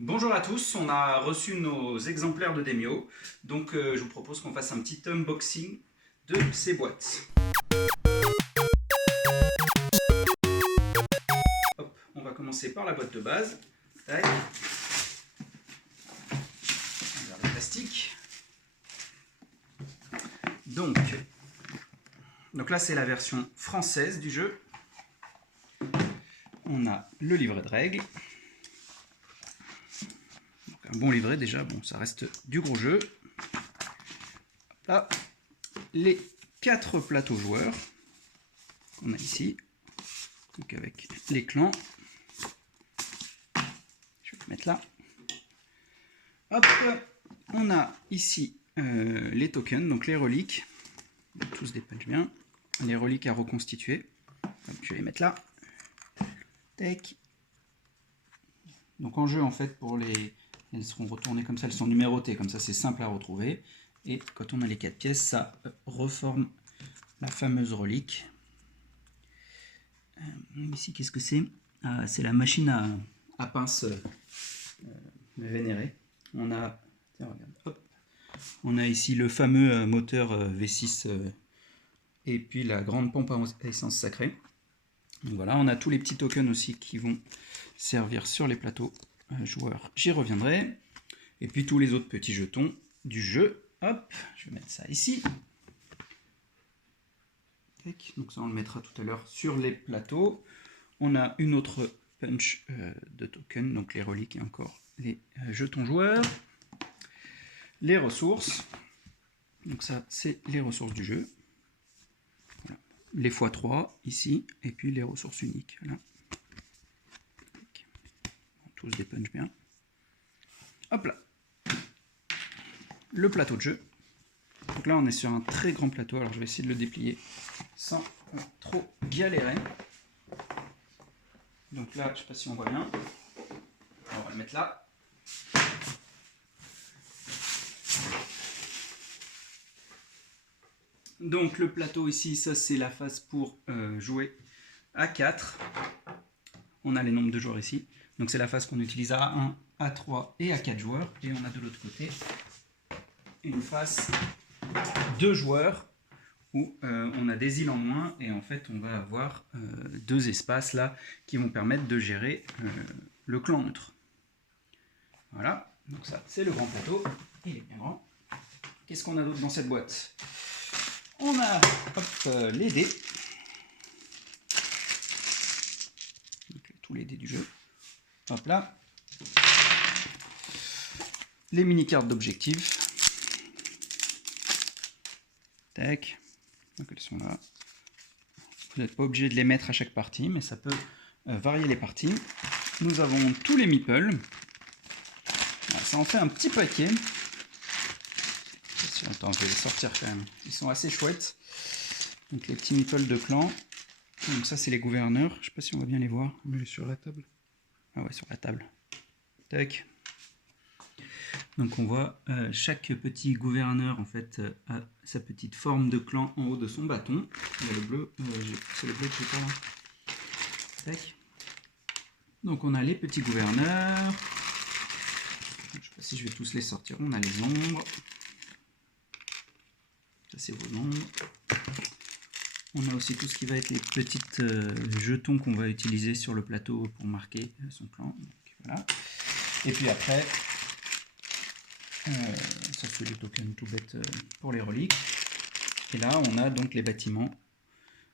Bonjour à tous, on a reçu nos exemplaires de Demio, donc je vous propose qu'on fasse un petit unboxing de ces boîtes. Hop, on va commencer par la boîte de base. Tac. On garde le plastique. Donc là c'est la version française du jeu. On a le livret de règles. Un bon livret déjà, bon ça reste du gros jeu. Là, les 4 plateaux joueurs qu'on a ici, donc avec les clans. Je vais le mettre là. Hop, on a ici les tokens, donc les reliques. Tous des punch bien. Les reliques à reconstituer. Donc, je vais les mettre là. Tac. Donc en jeu en fait pour les... Elles seront retournées comme ça, elles sont numérotées, comme ça c'est simple à retrouver. Et quand on a les 4 pièces, ça reforme la fameuse relique. Ici, qu'est-ce que c'est? C'est la machine à pince vénérée. On a, tiens, regarde, hop. On a ici le fameux moteur V6 et puis la grande pompe à essence sacrée. Donc voilà, on a tous les petits tokens aussi qui vont servir sur les plateaux joueurs, j'y reviendrai. Et puis tous les autres petits jetons du jeu. Hop, je vais mettre ça ici. Donc ça on le mettra tout à l'heure sur les plateaux. On a une autre punch de tokens, donc les reliques et encore les jetons joueurs. Les ressources. Donc ça c'est les ressources du jeu. Voilà. Les x3 ici, et puis les ressources uniques. Voilà. Tous des punch bien. Hop là. Le plateau de jeu. Donc là on est sur un très grand plateau, alors je vais essayer de le déplier sans trop galérer. Donc là, je ne sais pas si on voit bien. Alors, on va le mettre là. Donc le plateau ici, ça c'est la phase pour jouer à 4. On a les nombres de joueurs ici. Donc c'est la phase qu'on utilise à 1, à 3 et à 4 joueurs. Et on a de l'autre côté une phase 2 joueurs où on a des îles en moins et en fait on va avoir 2 espaces là qui vont permettre de gérer le clan neutre. Voilà, donc ça c'est le grand plateau, il est bien grand. Qu'est-ce qu'on a d'autre dans cette boîte? On a les dés, donc, tous les dés du jeu. Hop là, les mini-cartes d'objectifs. Tac. Donc elles sont là. Vous n'êtes pas obligé de les mettre à chaque partie, mais ça peut varier les parties. Nous avons tous les meeples. Voilà, ça en fait un petit paquet. Attends, je vais les sortir quand même. Ils sont assez chouettes. Donc les petits meeples de clan. Donc ça c'est les gouverneurs. Je ne sais pas si on va bien les voir. Mais sur la table. Ah ouais, sur la table. Tac. Donc on voit chaque petit gouverneur en fait a sa petite forme de clan en haut de son bâton. Il y a le bleu, c'est le bleu que j'ai pas là. Tac. Donc on a les petits gouverneurs. Je ne sais pas si je vais tous les sortir. On a les ombres. Ça c'est vos nombres. On a aussi tout ce qui va être les petites jetons qu'on va utiliser sur le plateau pour marquer son clan. Donc, voilà. Et puis après, ça c'est le token tout bête pour les reliques. Et là on a donc les bâtiments,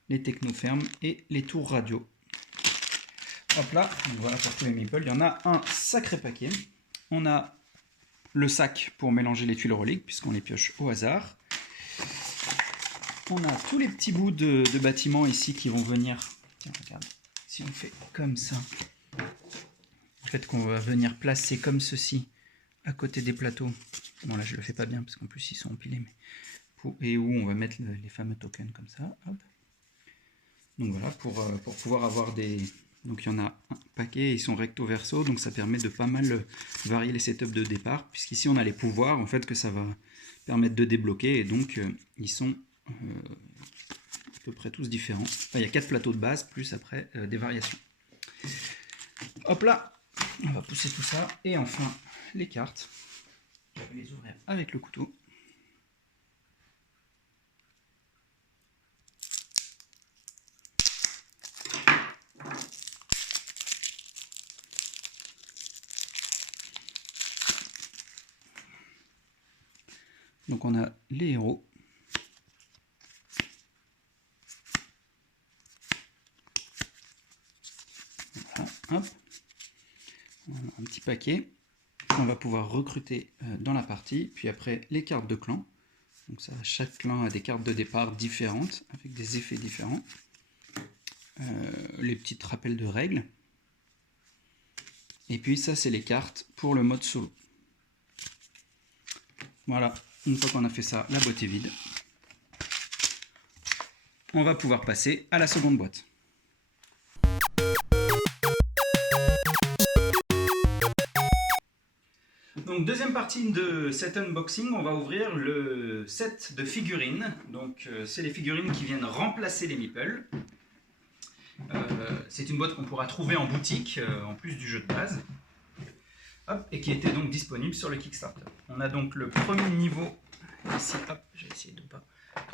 les technofermes et les tours radio. Hop là, donc voilà pour tous les meeples. Il y en a un sacré paquet. On a le sac pour mélanger les tuiles reliques puisqu'on les pioche au hasard. On a tous les petits bouts de bâtiments ici qui vont venir. Tiens, regarde, si on fait comme ça, en fait qu'on va venir placer comme ceci à côté des plateaux. Bon là je le fais pas bien parce qu'en plus ils sont empilés, mais et où on va mettre les fameux tokens comme ça. Hop. Donc voilà pour pouvoir avoir des. Donc il y en a un paquet, ils sont recto verso, donc ça permet de pas mal varier les setups de départ, puisqu'ici on a les pouvoirs en fait que ça va permettre de débloquer, et donc ils sont à peu près tous différents. Enfin, il y a 4 plateaux de base, plus après des variations. Hop là, On va pousser tout ça. Et enfin, les cartes. Je vais les ouvrir avec le couteau. Donc on a les héros. Voilà, hop. On a un petit paquet qu'on va pouvoir recruter dans la partie. Puis après, les cartes de clan. Donc ça, chaque clan a des cartes de départ différentes, avec des effets différents. Les petits rappels de règles. Et puis ça, c'est les cartes pour le mode solo. Voilà, une fois qu'on a fait ça, la boîte est vide. On va pouvoir passer à la seconde boîte. Donc deuxième partie de cet unboxing, on va ouvrir le set de figurines. Donc c'est les figurines qui viennent remplacer les meeples. C'est une boîte qu'on pourra trouver en boutique, en plus du jeu de base. Hop, et qui était donc disponible sur le Kickstarter. On a donc le premier niveau, ici, hop, j'ai essayé de ne pas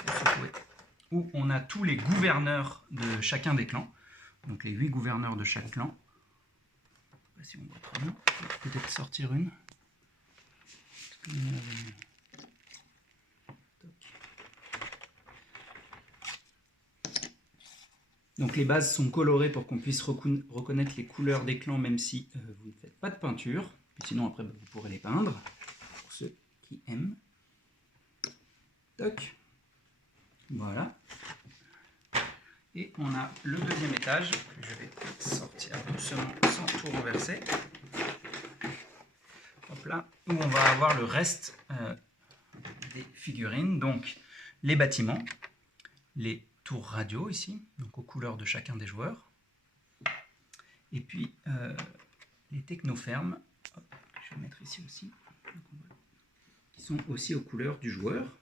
secouer, où on a tous les gouverneurs de chacun des clans. Donc les 8 gouverneurs de chaque clan. Je ne sais pas si on voit très bien, peut-être sortir une. Donc les bases sont colorées pour qu'on puisse reconnaître les couleurs des clans, même si vous ne faites pas de peinture. Puis sinon après vous pourrez les peindre, pour ceux qui aiment. Toc. Voilà. Et on a le deuxième étage, que je vais sortir doucement sans tout renverser. Hop là, où on va avoir le reste des figurines. Donc les bâtiments, les tours radio ici, donc aux couleurs de chacun des joueurs. Et puis les technofermes, hop, je vais mettre ici aussi, qui sont aussi aux couleurs du joueur.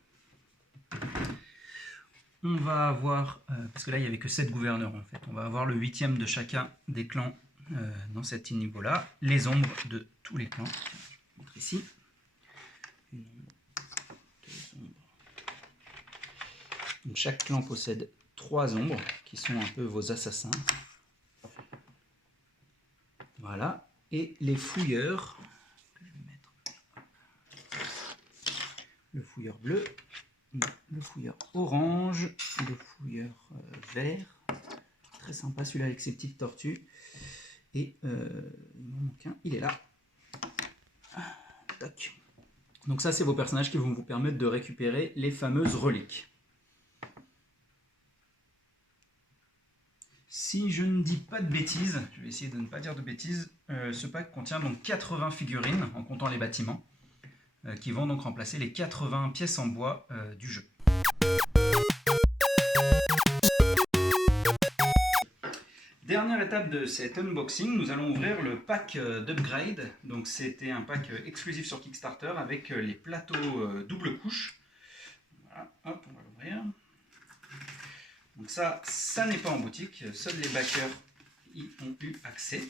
On va avoir, parce que là il n'y avait que 7 gouverneurs en fait, on va avoir le 8e de chacun des clans dans cet niveau-là, les ombres de tous les clans. Je vais mettre ici. Une ombre, 2 ombres. Donc chaque clan possède 3 ombres qui sont un peu vos assassins. Voilà. Et les fouilleurs. Je vais mettre le fouilleur bleu, le fouilleur orange, le fouilleur vert. Très sympa celui-là avec ses petites tortues. Et il m'en manque un, il est là. Tac. Donc ça, c'est vos personnages qui vont vous permettre de récupérer les fameuses reliques. Si je ne dis pas de bêtises, je vais essayer de ne pas dire de bêtises, ce pack contient donc 80 figurines, en comptant les bâtiments, qui vont donc remplacer les 80 pièces en bois du jeu. Dernière étape de cet unboxing, nous allons ouvrir le pack d'upgrade. Donc c'était un pack exclusif sur Kickstarter avec les plateaux double couche. Voilà, hop, on va l'ouvrir. Donc ça n'est pas en boutique, seuls les backers y ont eu accès.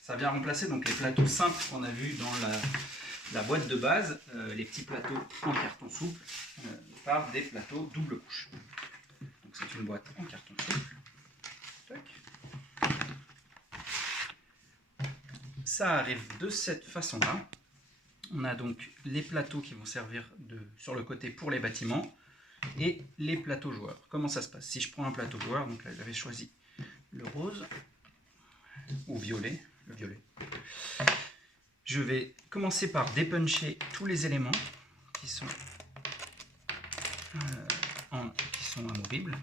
Ça vient remplacer donc les plateaux simples qu'on a vus dans la boîte de base, les petits plateaux en carton souple, par des plateaux double couche. Donc c'est une boîte en carton souple. Tac. Ça arrive de cette façon-là. On a donc les plateaux qui vont servir sur le côté pour les bâtiments et les plateaux joueurs. Comment ça se passe? Si je prends un plateau joueur, donc là j'avais choisi le rose ou violet, le violet. Je vais commencer par dépuncher tous les éléments qui sont amovibles.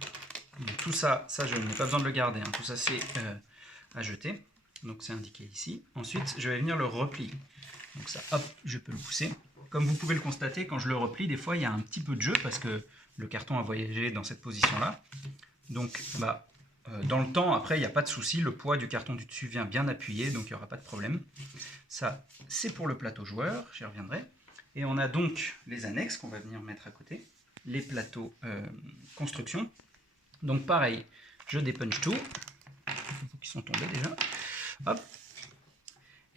Donc tout ça je n'ai pas besoin de le garder, hein. Tout ça c'est à jeter. Donc c'est indiqué ici. Ensuite, je vais venir le replier. Donc ça, hop, je peux le pousser. Comme vous pouvez le constater, quand je le replie, des fois il y a un petit peu de jeu parce que le carton a voyagé dans cette position-là. Donc dans le temps, après, il n'y a pas de souci. Le poids du carton du dessus vient bien appuyer, donc il n'y aura pas de problème. Ça, c'est pour le plateau joueur, j'y reviendrai. Et on a donc les annexes qu'on va venir mettre à côté. Les plateaux construction. Donc pareil, je dépunch tout. Qui sont tombés déjà. Hop.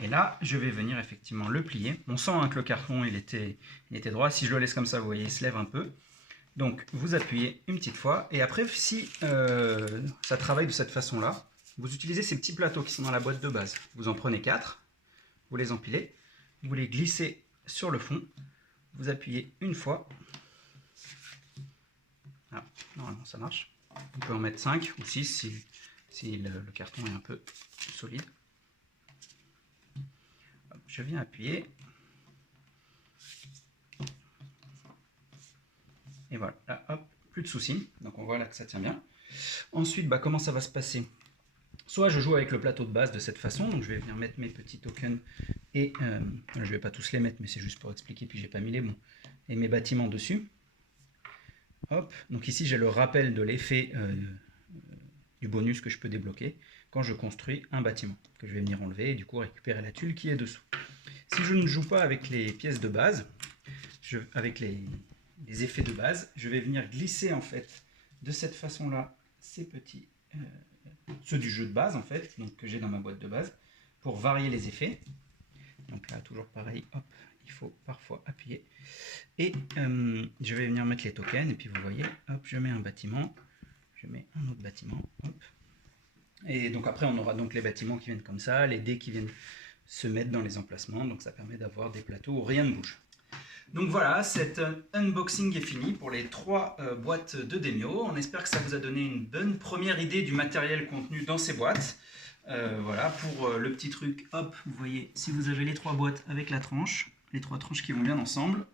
Et là, je vais venir effectivement le plier. On sent hein, que le carton il était droit. Si je le laisse comme ça, vous voyez, il se lève un peu. Donc, vous appuyez une petite fois. Et après, si ça travaille de cette façon-là, vous utilisez ces petits plateaux qui sont dans la boîte de base. Vous en prenez 4, vous les empilez, vous les glissez sur le fond, vous appuyez une fois. Voilà, normalement ça marche. On peut en mettre 5 ou 6 si le carton est un peu solide. Je viens appuyer. Et voilà, là, hop, plus de soucis. Donc on voit là que ça tient bien. Ensuite, comment ça va se passer? Soit je joue avec le plateau de base de cette façon, donc je vais venir mettre mes petits tokens et je ne vais pas tous les mettre, mais c'est juste pour expliquer, puis j'ai pas mis les bons, et mes bâtiments dessus. Hop, donc ici j'ai le rappel de l'effet du bonus que je peux débloquer quand je construis un bâtiment, que je vais venir enlever et du coup récupérer la tuile qui est dessous. Si je ne joue pas avec les pièces de base, avec les effets de base, je vais venir glisser en fait de cette façon-là ces petits, ceux du jeu de base en fait, donc que j'ai dans ma boîte de base, pour varier les effets. Donc là toujours pareil, hop, il faut parfois appuyer. Et je vais venir mettre les tokens et puis vous voyez, hop, je mets un bâtiment, je mets un autre bâtiment, hop. Et donc après on aura donc les bâtiments qui viennent comme ça, les dés qui viennent se mettre dans les emplacements, donc ça permet d'avoir des plateaux où rien ne bouge. Donc voilà, cet unboxing est fini pour les 3 boîtes de Demio. On espère que ça vous a donné une bonne première idée du matériel contenu dans ces boîtes. Voilà, pour le petit truc, hop, vous voyez, si vous avez les 3 boîtes avec la tranche, les 3 tranches qui vont bien ensemble,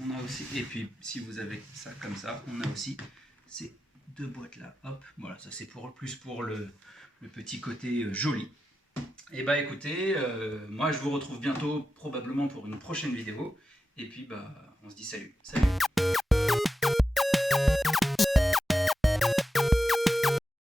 on a aussi, et puis si vous avez ça comme ça, on a aussi ces 2 boîtes là, hop, voilà, ça c'est plus pour le petit côté joli. Et bah écoutez, moi je vous retrouve bientôt probablement pour une prochaine vidéo. Et puis on se dit salut. Salut.